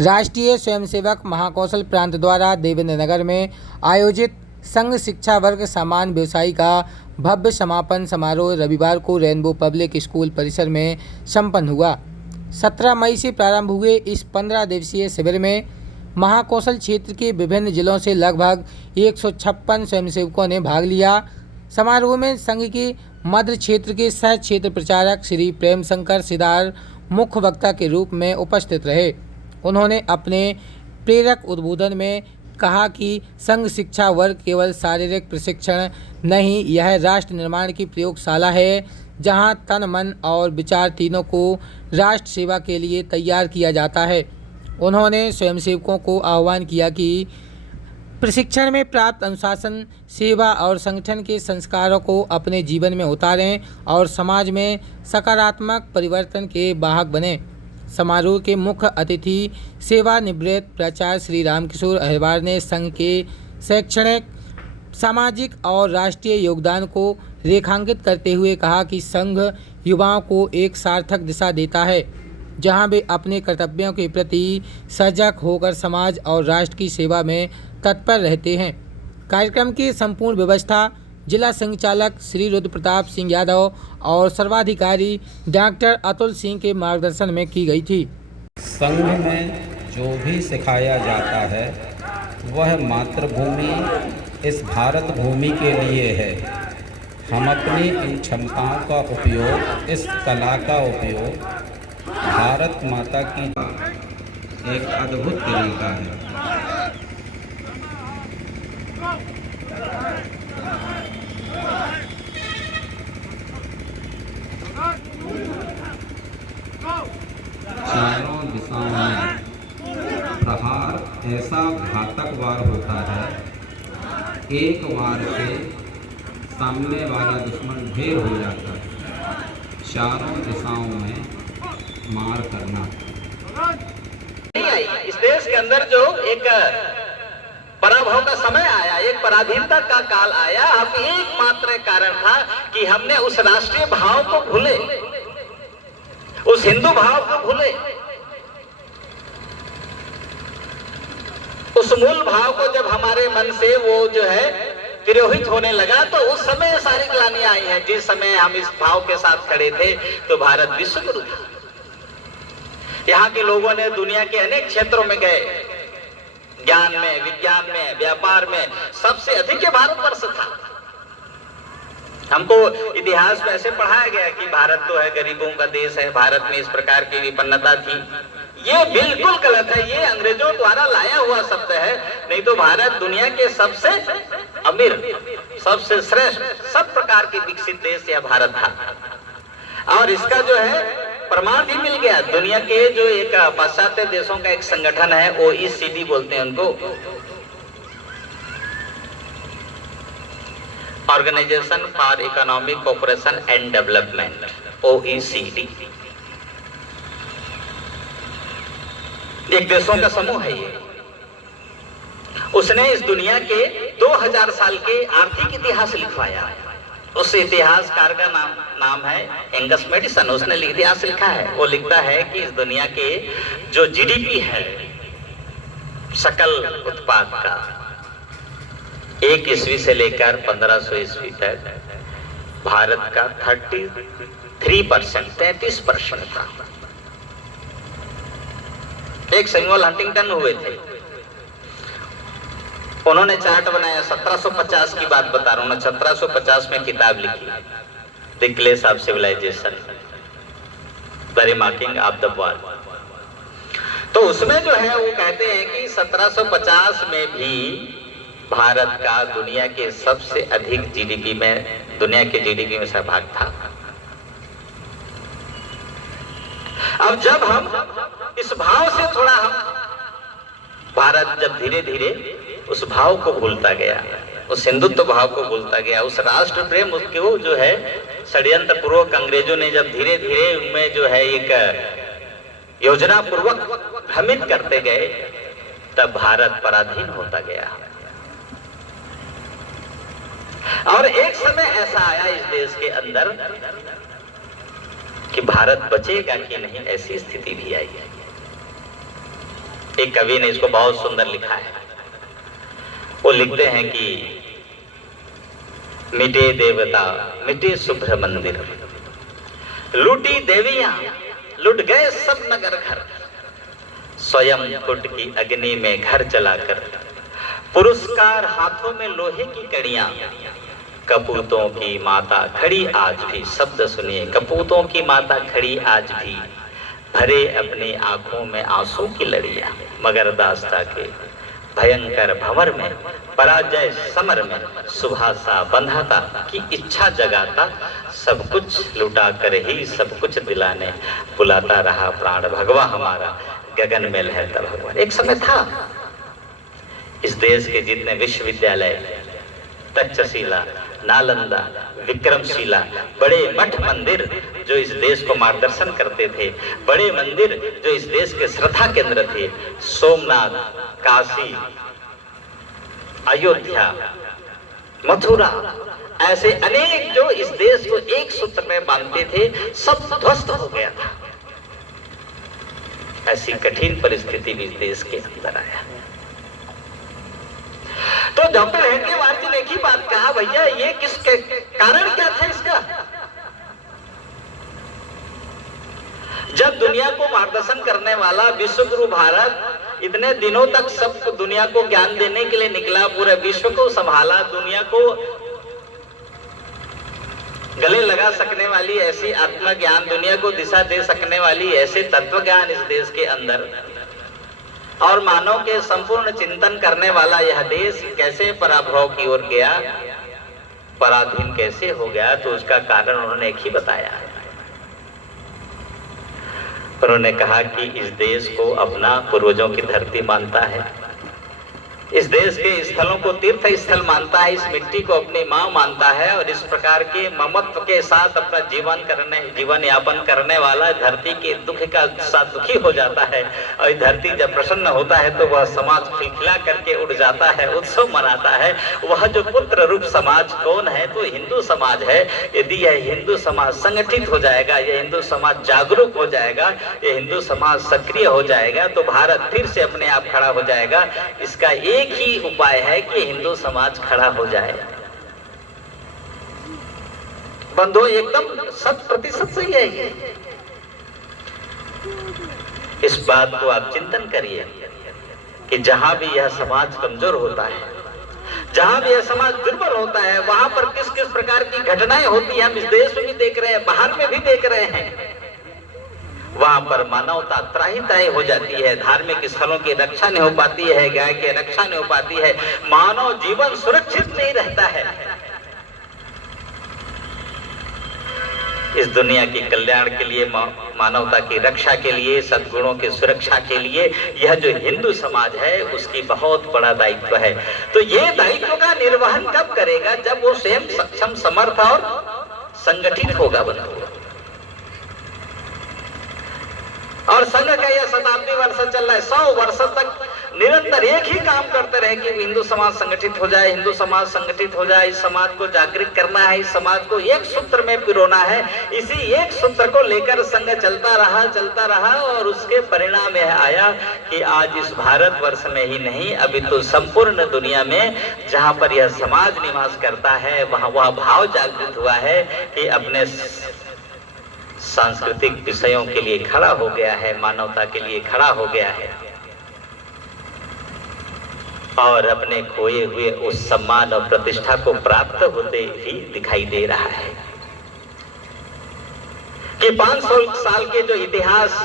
राष्ट्रीय स्वयंसेवक महाकौशल प्रांत द्वारा देवेंद्र नगर में आयोजित संघ शिक्षा वर्ग सामान्य व्यवसायी का भव्य समापन समारोह रविवार को रेनबो पब्लिक स्कूल परिसर में संपन्न हुआ। 17 मई से प्रारंभ हुए इस 15 दिवसीय शिविर में महाकौशल क्षेत्र के विभिन्न जिलों से लगभग 156 स्वयंसेवकों ने भाग लिया। समारोह में संघ के मध्य क्षेत्र के सह क्षेत्र प्रचारक श्री प्रेम शंकर सिदार मुख्य वक्ता के रूप में उपस्थित रहे। उन्होंने अपने प्रेरक उद्बोधन में कहा कि संघ शिक्षा वर्ग केवल शारीरिक प्रशिक्षण नहीं, यह राष्ट्र निर्माण की प्रयोगशाला है, जहां तन, मन और विचार तीनों को राष्ट्र सेवा के लिए तैयार किया जाता है। उन्होंने स्वयंसेवकों को आह्वान किया कि प्रशिक्षण में प्राप्त अनुशासन, सेवा और संगठन के संस्कारों को अपने जीवन में उतारें और समाज में सकारात्मक परिवर्तन के वाहक बने। समारोह के मुख्य अतिथि सेवानिवृत्त प्राचार्य श्री रामकिशोर अहिरवार ने संघ के शैक्षणिक, सामाजिक और राष्ट्रीय योगदान को रेखांकित करते हुए कहा कि संघ युवाओं को एक सार्थक दिशा देता है, जहां वे अपने कर्तव्यों के प्रति सजग होकर समाज और राष्ट्र की सेवा में तत्पर रहते हैं। कार्यक्रम की संपूर्ण व्यवस्था जिला संचालक श्री रुद्र प्रताप सिंह यादव और सर्वाधिकारी डॉक्टर अतुल सिंह के मार्गदर्शन में की गई थी। संघ में जो भी सिखाया जाता है वह मातृभूमि, इस भारत भूमि के लिए है। हम अपनी इन क्षमताओं का उपयोग, इस कला का उपयोग भारत माता की एक अद्भुत तरीका है। चारों दिशाओं में प्रहार ऐसा घातक वार होता है, एक वार से सामने वाला दुश्मन ढेर हो जाता है। चारों दिशाओं में मार करना इस देश के अंदर जो एक पराभव का समय आया, एक पराधीनता का काल आया, अब एकमात्र कारण था कि हमने उस राष्ट्रीय भाव को भूले, उस हिंदू भाव को भूले, उस मूल भाव को जब हमारे मन से वो जो है तिरोहित होने लगा, तो उस समय सारी ग्लानियां आई हैं। जिस समय हम इस भाव के साथ खड़े थे तो भारत विश्व गुरु था। यहाँ के लोगों ने दुनिया के अनेक क्षेत्रों में गए, ज्ञान में, विज्ञान में, व्यापार में सबसे अधिक ये भारतवर्ष था। हमको इतिहास में ऐसे पढ़ाया गया कि भारत तो है गरीबों का देश है, भारत में इस प्रकार की विपन्नता थी। ये बिल्कुल गलत है, ये अंग्रेजों द्वारा लाया हुआ शब्द है। नहीं तो भारत दुनिया के सबसे अमीर, सबसे श्रेष्ठ, सब प्रकार के विकसित देश यह भारत था। और इसका जो है प्रमाण भी मिल गया। दुनिया के जो एक पाश्चात्य देशों का एक संगठन है, OECD बोलते हैं उनको, organisation for economic cooperation and development, OECD, एक देशों का समूह है ये। उसने इस दुनिया के 2000 साल के आर्थिक इतिहास लिखवाया। उस इतिहासकार का नाम है एंगस मैडिसन। उसने इतिहास लिखा है। वो लिखता है कि इस दुनिया के जो GDP है सकल उत्पाद का, 1 ईस्वी से लेकर 1500 ईस्वी तक भारत का 33% था। एक सैमुअल हंटिंगटन हुए थे, उन्होंने चार्ट बनाया। 1750 की बात बता रहा हूँ, 1750 में किताब लिखी, the clash of civilisation, the remaking of the world. तो उसमें जो है वो कहते हैं कि 1750 में भी भारत का दुनिया के सबसे अधिक GDP में, दुनिया के GDP में सहभाग था। अब जब हम इस भाव से थोड़ा भारत जब धीरे धीरे उस भाव को भूलता गया, उस हिंदुत्व भाव को भूलता गया, उस राष्ट्र प्रेम उसको जो है षड्यंत्र पूर्वक अंग्रेजों ने जब धीरे धीरे उनमें जो है एक योजना पूर्वक भ्रमित करते गए, तब भारत पराधीन होता गया। और एक समय ऐसा आया इस देश के अंदर कि भारत बचेगा कि नहीं, ऐसी स्थिति भी आई है। एक कवि ने इसको बहुत सुंदर लिखा है। वो लिखते हैं कि मिटे देवता मिटे शुभ्र मंदिर, लूटी देवियां लुट गए सब नगर घर, स्वयं कुट की अग्नि में घर जलाकर, पुरस्कार हाथों में लोहे की कड़ियां, कपूतों की माता खड़ी आज भी, शब्द सुनिए, कपूतों की माता खड़ी आज भी, भरे अपनी आंखों में आंसू की लड़ियां, मगर दास्ता के भयंकर भंवर में, पराजय समर में, सुभाषा बंधाता की इच्छा जगाता, सब कुछ लुटा कर ही सब कुछ दिलाने, बुलाता रहा प्राण भगवा हमारा, गगन में लहरता भगवान। एक समय था इस देश के जितने विश्वविद्यालय, तक्षशिला, नालंदा, विक्रमशिला, बड़े मठ मंदिर जो इस देश को मार्गदर्शन करते थे, बड़े मंदिर जो इस देश के श्रद्धा केंद्र थे, सोमनाथ, काशी, अयोध्या, मथुरा, ऐसे अनेक जो इस देश को एक सूत्र में बांधते थे, सब ध्वस्त हो गया था। ऐसी कठिन परिस्थिति भी इस देश के अंदर आया। तो डॉक्टर हेडगेवार ने एक ही बात कहा, भैया ये किसके कारण क्या था इसका? जब दुनिया को मार्गदर्शन करने वाला विश्व गुरु भारत इतने दिनों तक सब दुनिया को ज्ञान देने के लिए निकला, पूरे विश्व को संभाला, दुनिया को गले लगा सकने वाली ऐसी आत्मा ज्ञान, दुनिया को दिशा दे सकने वाली ऐसे तत्व ज्ञान इस देश के अंदर, और मानव के संपूर्ण चिंतन करने वाला यह देश कैसे पराभव की ओर गया, पराधीन कैसे हो गया, तो उसका कारण उन्होंने एक ही बताया है। उन्होंने कहा कि इस देश को अपना पूर्वजों की धरती मानता है, इस देश के स्थलों को तीर्थ स्थल मानता है, इस मिट्टी को अपनी मां मानता है, और इस प्रकार के ममत्व के साथ अपना जीवन यापन करने वाला धरती के दुख का साथ दुखी हो जाता है, और धरती जब प्रसन्न होता है तो वह समाज खिलखिला करके उड़ जाता है, उत्सव मनाता है। वह जो पुत्र रूप समाज कौन है? तो हिंदू समाज है। यदि यह हिंदू समाज संगठित हो जाएगा, यह हिंदू समाज जागरूक हो जाएगा, यह हिंदू समाज सक्रिय हो जाएगा, तो भारत फिर से अपने आप खड़ा हो जाएगा। इसका एक ही उपाय है कि हिंदू समाज खड़ा हो जाए। बंधु, एकदम 100% सही है ये। इस बात को आप चिंतन करिए कि जहां भी यह समाज कमजोर होता है, जहां भी यह समाज दुर्बल होता है, वहां पर किस किस प्रकार की घटनाएं होती हैं, हम इस देश में भी देख रहे हैं, बाहर में भी देख रहे हैं। वहां पर मानवता त्राही हो जाती है, धार्मिक स्थलों की रक्षा नहीं हो पाती है, गाय की रक्षा नहीं हो पाती है, मानव जीवन सुरक्षित नहीं रहता है। इस दुनिया के कल्याण के लिए, मानवता की रक्षा के लिए, सद्गुणों की सुरक्षा के लिए यह जो हिंदू समाज है उसकी बहुत बड़ा दायित्व है। तो ये दायित्व का निर्वहन कब करेगा? जब वो स्वयं सक्षम, समर्थ और संगठित होगा। बंधु, और संघ का यह शताब्दी वर्ष चल रहा है, 100 वर्ष तक निरंतर एक ही काम करते रहे कि हिंदू समाज संगठित हो जाए, हिंदू समाज संगठित हो जाए, इस समाज को जागृत करना है, इस समाज को एक सूत्र में पिरोना है। इसी एक सूत्र को लेकर संघ चलता रहा और उसके परिणाम यह आया कि आज इस भारतवर्ष में ही नहीं, अभी तो संपूर्ण दुनिया में जहां पर यह समाज निवास करता है, वहां वह भाव जागृत हुआ है कि अपने सांस्कृतिक विषयों के लिए खड़ा हो गया है, मानवता के लिए खड़ा हो गया है, और अपने खोए हुए उस सम्मान और प्रतिष्ठा को प्राप्त होते ही दिखाई दे रहा है कि 500 साल के जो इतिहास,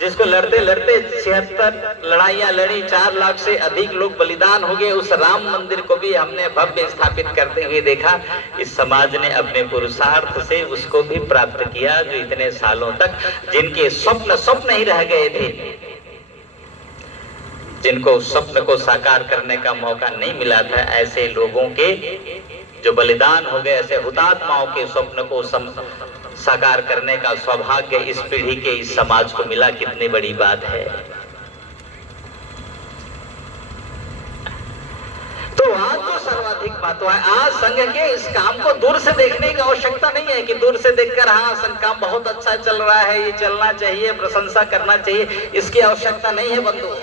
जिसको लड़ते लड़ते 76 लड़ाइयां लड़ी, 4 लाख से अधिक लोग बलिदान हो गए, उस राम मंदिर को भी हमने भव्य स्थापित करते हुए देखा। इस समाज ने अपने पुरुषार्थ से उसको भी प्राप्त किया, जो इतने सालों तक जिनके स्वप्न ही रह गए थे, जिनको स्वप्न को साकार करने का मौका नहीं मिला था, ऐसे लोगों के जो बलिदान हो गए, ऐसे हुतात्माओं के स्वप्न को साकार करने का सौभाग्य इस पीढ़ी के, इस समाज को मिला। कितनी बड़ी बात है। तो आज तो सर्वाधिक महत्व है, आज संघ के इस काम को दूर से देखने की आवश्यकता नहीं है कि दूर से देखकर हाँ संघ काम बहुत अच्छा चल रहा है, ये चलना चाहिए, प्रशंसा करना चाहिए, इसकी आवश्यकता नहीं है बंधु।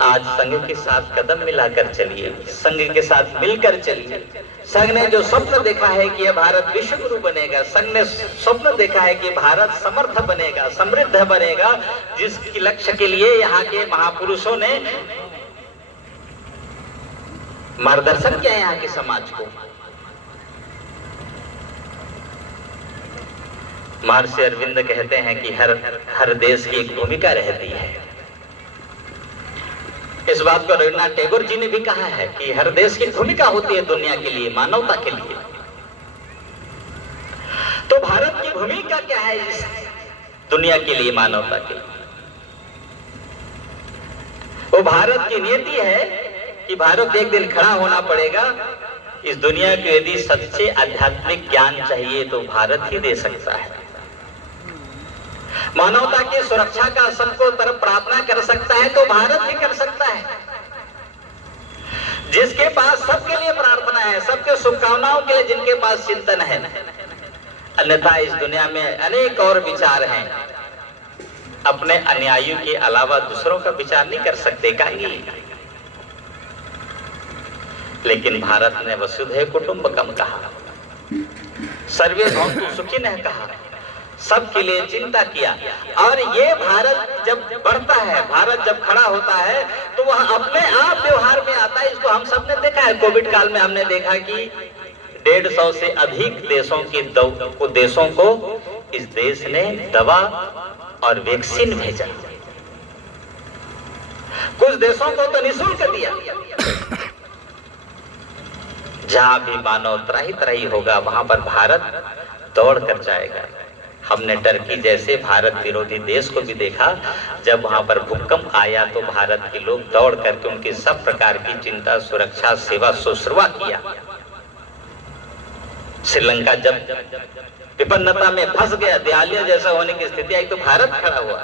आज संघ के साथ कदम मिलाकर चलिए, संघ के साथ मिलकर चलिए। संघ ने जो स्वप्न देखा है कि यह भारत विश्व गुरु बनेगा, संघ ने स्वप्न देखा है कि भारत समर्थ बनेगा, समृद्ध बनेगा, जिसकी लक्ष्य के लिए यहाँ के महापुरुषों ने मार्गदर्शन किया यहाँ के समाज को। महर्षि अरविंद कहते हैं कि हर देश की एक भूमिका रहती है। इस बात को रविन्द्रनाथ टैगोर जी ने भी कहा है कि हर देश की भूमिका होती है दुनिया के लिए, मानवता के लिए। तो भारत की भूमिका क्या है इस दुनिया के लिए, मानवता के लिए? वो भारत की नीति है कि भारत एक दिन खड़ा होना पड़ेगा। इस दुनिया को यदि सच्चे आध्यात्मिक ज्ञान चाहिए तो भारत ही दे सकता है। मानवता की सुरक्षा का सबको तरफ प्रार्थना कर सकता है तो भारत ही कर सकता है। जिसके पास सबके लिए प्रार्थना है, सबके शुभकामनाओं के लिए जिनके पास चिंतन है, अन्यथा इस दुनिया में अनेक और विचार हैं, अपने अनुयायियों के अलावा दूसरों का विचार नहीं कर सकते कहीं। लेकिन भारत ने वसुधैव कुटुंबकम कहा, सर्वे भवन्तु सुखिनः कहा, सबके लिए चिंता किया। और ये भारत जब बढ़ता है, भारत जब खड़ा होता है तो वह अपने आप व्यवहार में आता है। इसको हम सब ने देखा है। कोविड काल में हमने देखा कि 150 से अधिक देशों को इस देश ने दवा और वैक्सीन भेजा। कुछ देशों को तो निःशुल्क दिया। जहां भी मानव त्राही होगा वहां पर भारत दौड़ कर जाएगा। हमने टर्की जैसे भारत विरोधी देश को भी देखा, जब वहां पर भूकंप आया तो भारत के लोग दौड़ करके उनकी सब प्रकार की चिंता, सुरक्षा, सेवा, शुश्रूषा किया। श्रीलंका जब विपन्नता में फंस गया, दिवालिया जैसा होने की स्थिति आई तो भारत खड़ा हुआ।